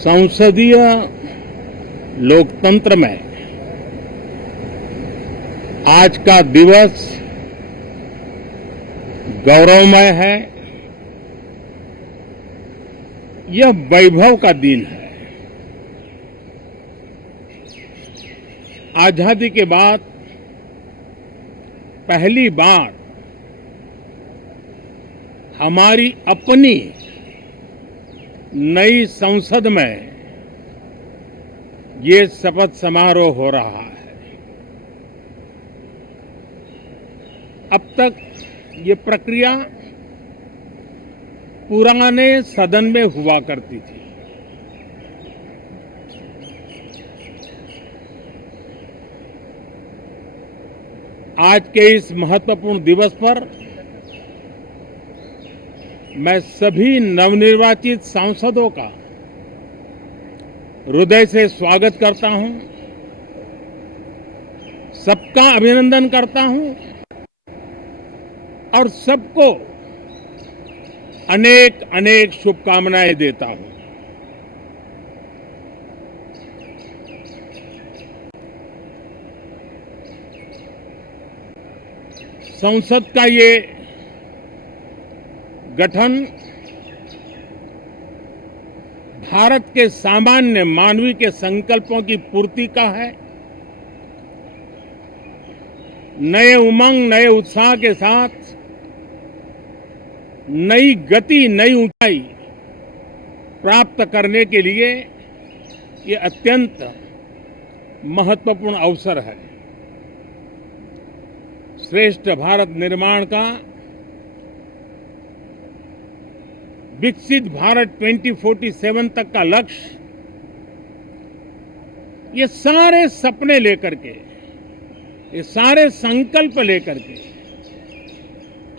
संसदीय लोकतंत्र में आज का दिवस गौरवमय है। यह वैभव का दिन है। आजादी के बाद पहली बार हमारी अपनी नई संसद में ये शपथ समारोह हो रहा है। अब तक ये प्रक्रिया पुराने सदन में हुआ करती थी। आज के इस महत्वपूर्ण दिवस पर मैं सभी नवनिर्वाचित सांसदों का हृदय से स्वागत करता हूं, सबका अभिनंदन करता हूं और सबको अनेक अनेक शुभकामनाएं देता हूं। संसद का ये गठन भारत के सामान्य मानवीय के संकल्पों की पूर्ति का है। नए उमंग, नए उत्साह के साथ नई गति, नई ऊंचाई प्राप्त करने के लिए ये अत्यंत महत्वपूर्ण अवसर है। श्रेष्ठ भारत निर्माण का, विकसित भारत 2047 तक का लक्ष्य, ये सारे सपने लेकर के, ये सारे संकल्प लेकर के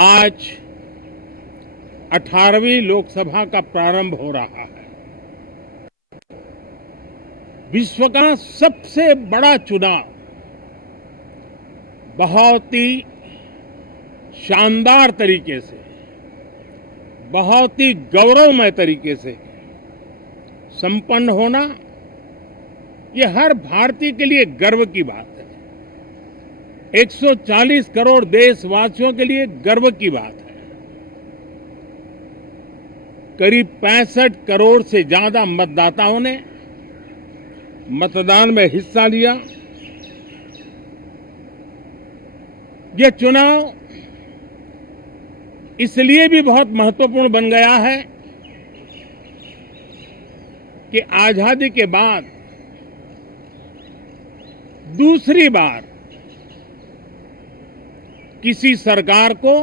आज 18वीं लोकसभा का प्रारंभ हो रहा है। विश्व का सबसे बड़ा चुनाव बहुत ही शानदार तरीके से, बहुत ही गौरवमय तरीके से संपन्न होना, ये हर भारतीय के लिए गर्व की बात है। 140 करोड़ देशवासियों के लिए गर्व की बात है। करीब 65 करोड़ से ज्यादा मतदाताओं ने मतदान में हिस्सा लिया। यह चुनाव इसलिए भी बहुत महत्वपूर्ण बन गया है कि आजादी के बाद दूसरी बार किसी सरकार को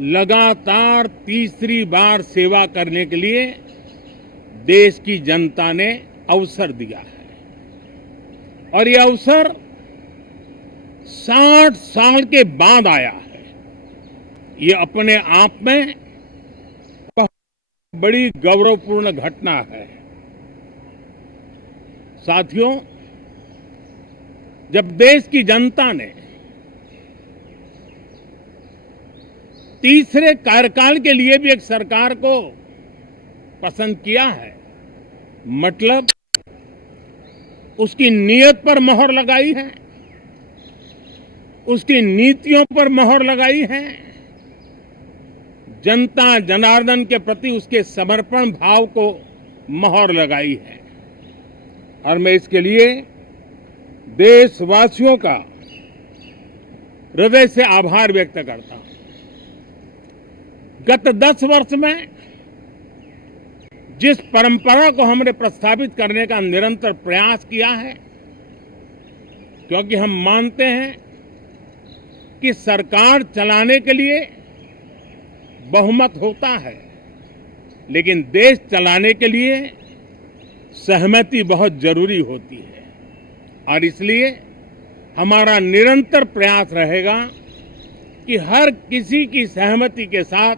लगातार तीसरी बार सेवा करने के लिए देश की जनता ने अवसर दिया है और यह अवसर 60 साल के बाद आया है। ये अपने आप में बहुत बड़ी गौरवपूर्ण घटना है। साथियों, जब देश की जनता ने तीसरे कार्यकाल के लिए भी एक सरकार को पसंद किया है, मतलब उसकी नीयत पर मोहर लगाई है, उसकी नीतियों पर मोहर लगाई है, जनता जनार्दन के प्रति उसके समर्पण भाव को मोहर लगाई है और मैं इसके लिए देशवासियों का हृदय से आभार व्यक्त करता हूं। गत 10 वर्ष में जिस परंपरा को हमने प्रस्थापित करने का निरंतर प्रयास किया है, क्योंकि हम मानते हैं कि सरकार चलाने के लिए बहुमत होता है, लेकिन देश चलाने के लिए सहमति बहुत जरूरी होती है और इसलिए हमारा निरंतर प्रयास रहेगा कि हर किसी की सहमति के साथ,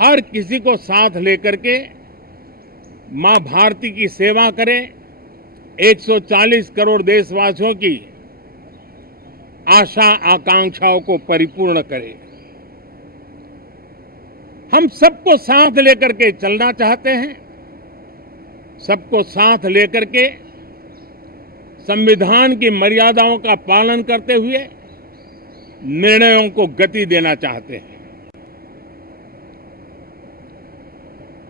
हर किसी को साथ लेकर के मां भारती की सेवा करें, 140 करोड़ देशवासियों की आशा आकांक्षाओं को परिपूर्ण करें। हम सबको साथ लेकर के चलना चाहते हैं सबको साथ लेकर के संविधान की मर्यादाओं का पालन करते हुए निर्णयों को गति देना चाहते हैं।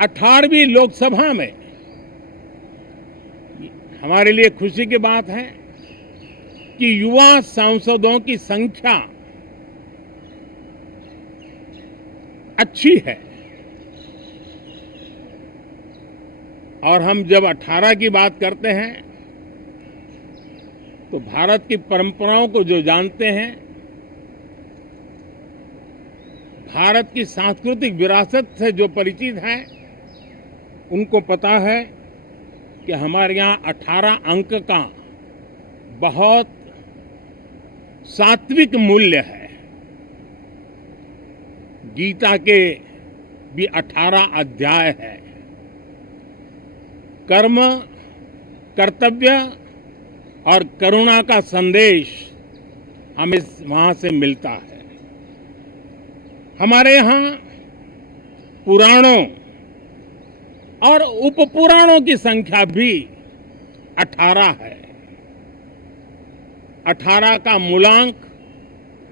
18वीं लोकसभा में हमारे लिए खुशी की बात है कि युवा सांसदों की संख्या अच्छी है और हम जब 18 की बात करते हैं तो भारत की परंपराओं को जो जानते हैं, भारत की सांस्कृतिक विरासत से जो परिचित हैं, उनको पता है कि हमारे यहाँ 18 अंक का बहुत सात्विक मूल्य है। गीता के भी 18 अध्याय है। कर्म, कर्तव्य और करुणा का संदेश हमें वहां से मिलता है। हमारे यहाँ पुराणों और उपपुराणों की संख्या भी 18 है। 18 का मूलांक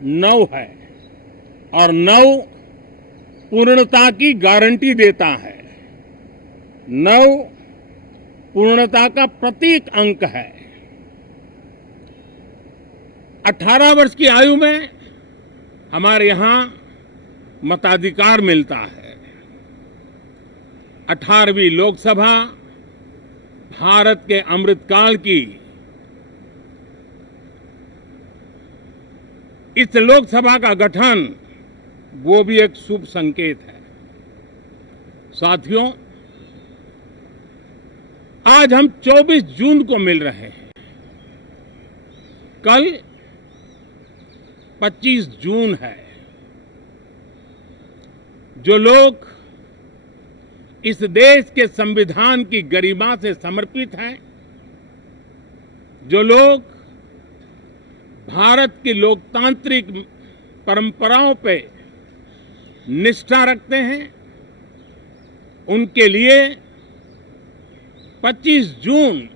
9 है और 9 पूर्णता की गारंटी देता है। 9 पूर्णता का प्रतीक अंक है। 18 वर्ष की आयु में हमारे यहाँ मताधिकार मिलता है। 18वीं लोकसभा भारत के अमृतकाल की इस लोकसभा का गठन वो भी एक शुभ संकेत है। साथियों, आज हम 24 जून को मिल रहे हैं। कल 25 जून है। जो लोग इस देश के संविधान की गरिमा से समर्पित हैं, जो लोग भारत की लोकतांत्रिक परंपराओं पे निष्ठा रखते हैं, उनके लिए 25 जून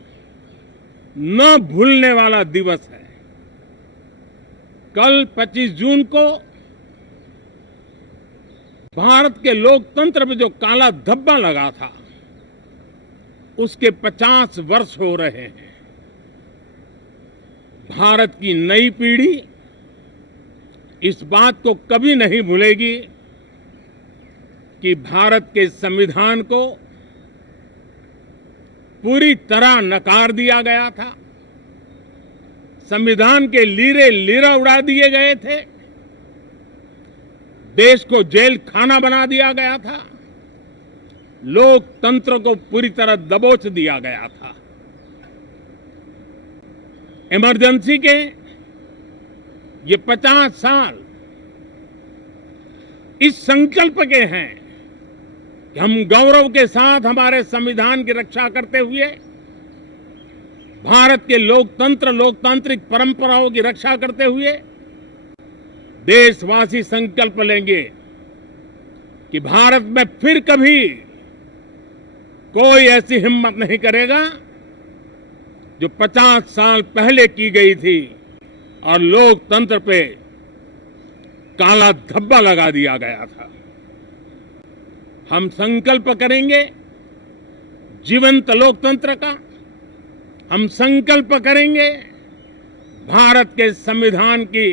न भूलने वाला दिवस है। कल 25 जून को भारत के लोकतंत्र में जो काला धब्बा लगा था, उसके 50 वर्ष हो रहे हैं। भारत की नई पीढ़ी इस बात को कभी नहीं भूलेगी कि भारत के संविधान को पूरी तरह नकार दिया गया था। संविधान के लीरे लीरा उड़ा दिए गए थे। देश को जेल खाना बना दिया गया था। लोकतंत्र को पूरी तरह दबोच दिया गया था। इमरजेंसी के ये 50 साल इस संकल्प के हैं कि हम गौरव के साथ हमारे संविधान की रक्षा करते हुए, भारत के लोकतंत्र, लोकतांत्रिक परंपराओं की रक्षा करते हुए देशवासी संकल्प लेंगे कि भारत में फिर कभी कोई ऐसी हिम्मत नहीं करेगा जो 50 साल पहले की गई थी और लोकतंत्र पे काला धब्बा लगा दिया गया था। हम संकल्प करेंगे जीवंत लोकतंत्र का। हम संकल्प करेंगे भारत के संविधान की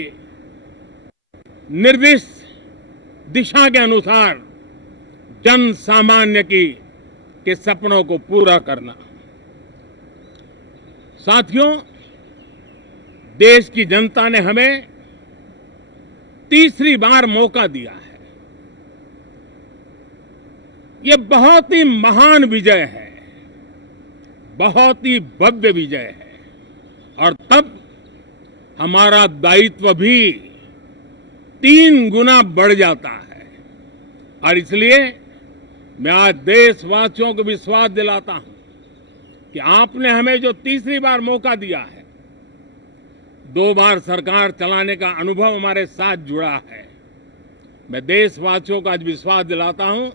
निर्दिष्ट दिशा के अनुसार जन सामान्य के सपनों को पूरा करना। साथियों, देश की जनता ने हमें तीसरी बार मौका दिया है। ये बहुत ही महान विजय है, बहुत ही भव्य विजय है और तब हमारा दायित्व भी 3 गुना बढ़ जाता है। और इसलिए मैं आज देशवासियों को विश्वास दिलाता हूं कि आपने हमें जो तीसरी बार मौका दिया है, 2 बार सरकार चलाने का अनुभव हमारे साथ जुड़ा है। मैं देशवासियों को आज विश्वास दिलाता हूं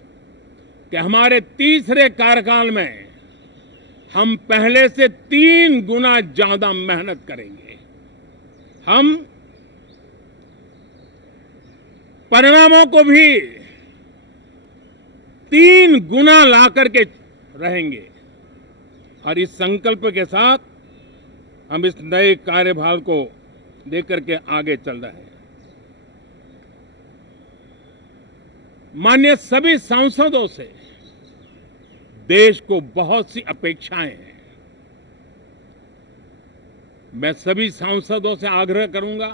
कि हमारे तीसरे कार्यकाल में हम पहले से 3 गुना ज्यादा मेहनत करेंगे। हम परिणामों को भी 3 गुना ला करके रहेंगे और इस संकल्प के साथ हम इस नए कार्यभार को लेकर के आगे चल रहे हैं। माननीय सभी सांसदों से देश को बहुत सी अपेक्षाएं हैं। मैं सभी सांसदों से आग्रह करूंगा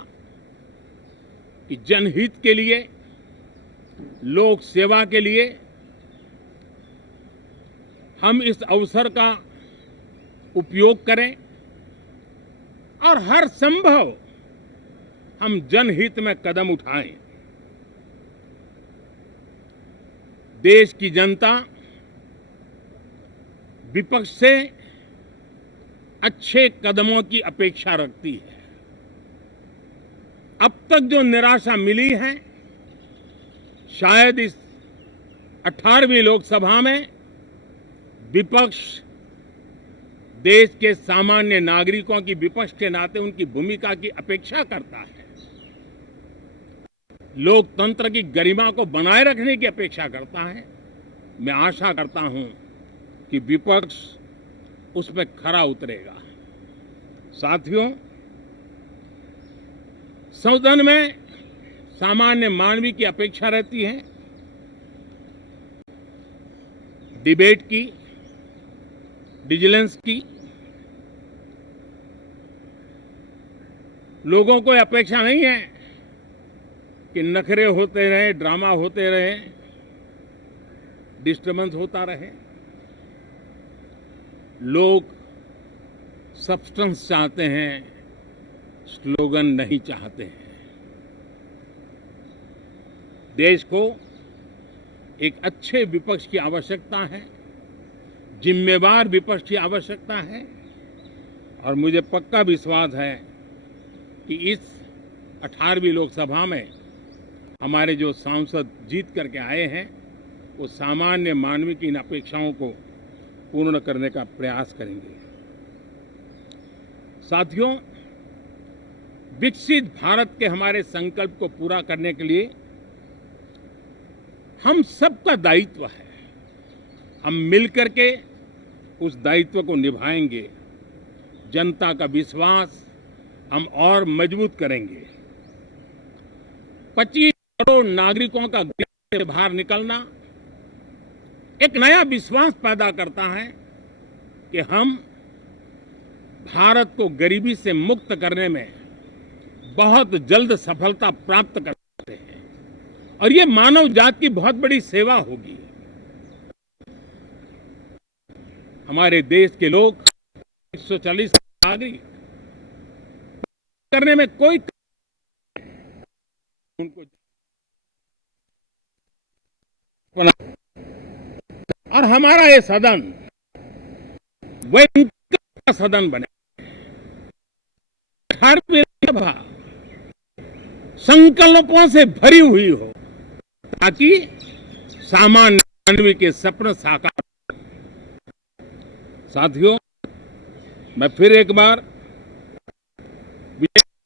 कि जनहित के लिए, लोक सेवा के लिए हम इस अवसर का उपयोग करें और हर संभव हम जनहित में कदम उठाएं। देश की जनता विपक्ष से अच्छे कदमों की अपेक्षा रखती है। अब तक जो निराशा मिली है, शायद इस 18वीं लोकसभा में विपक्ष देश के सामान्य नागरिकों की विपक्ष के नाते उनकी भूमिका की अपेक्षा करता है, लोकतंत्र की गरिमा को बनाए रखने की अपेक्षा करता है। मैं आशा करता हूं कि विपक्ष उसमें खरा उतरेगा। साथियों, सदन में सामान्य मानवीय की अपेक्षा रहती है डिबेट की, विजिलेंस की। लोगों को अपेक्षा नहीं है कि नखरे होते रहे, ड्रामा होते रहे, डिस्टर्बेंस होता रहे। लोग सब्सटेंस चाहते हैं, स्लोगन नहीं चाहते हैं। देश को एक अच्छे विपक्ष की आवश्यकता है, जिम्मेवार विपक्ष की आवश्यकता है और मुझे पक्का विश्वास है कि इस 18वीं लोकसभा में हमारे जो सांसद जीत करके आए हैं वो सामान्य मानवीय की इन अपेक्षाओं को पूर्ण करने का प्रयास करेंगे। साथियों, विकसित भारत के हमारे संकल्प को पूरा करने के लिए हम सबका दायित्व है। हम मिलकर के उस दायित्व को निभाएंगे। जनता का विश्वास हम और मजबूत करेंगे। 25 करोड़ नागरिकों का गरीबी से बाहर निकलना एक नया विश्वास पैदा करता है कि हम भारत को गरीबी से मुक्त करने में बहुत जल्द सफलता प्राप्त कर सकते हैं और ये मानव जाति की बहुत बड़ी सेवा होगी। हमारे देश के लोग 140 नागरिक करने में कोई उनको और हमारा ये सदन वही सदन बने, हर सभा संकल्पों से भरी हुई हो ताकि सामान्य मानवीय के सपने साकार। साथियों, मैं फिर एक बार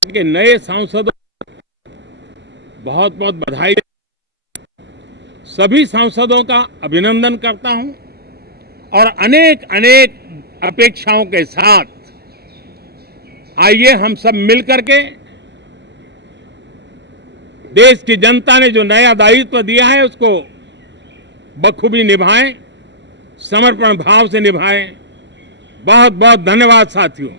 के नए सांसदों बहुत बहुत बधाई, सभी सांसदों का अभिनंदन करता हूं और अनेक अनेक अपेक्षाओं के साथ आइए हम सब मिलकर के देश की जनता ने जो नया दायित्व दिया है उसको बखूबी निभाएं, समर्पण भाव से निभाएं। बहुत बहुत धन्यवाद साथियों।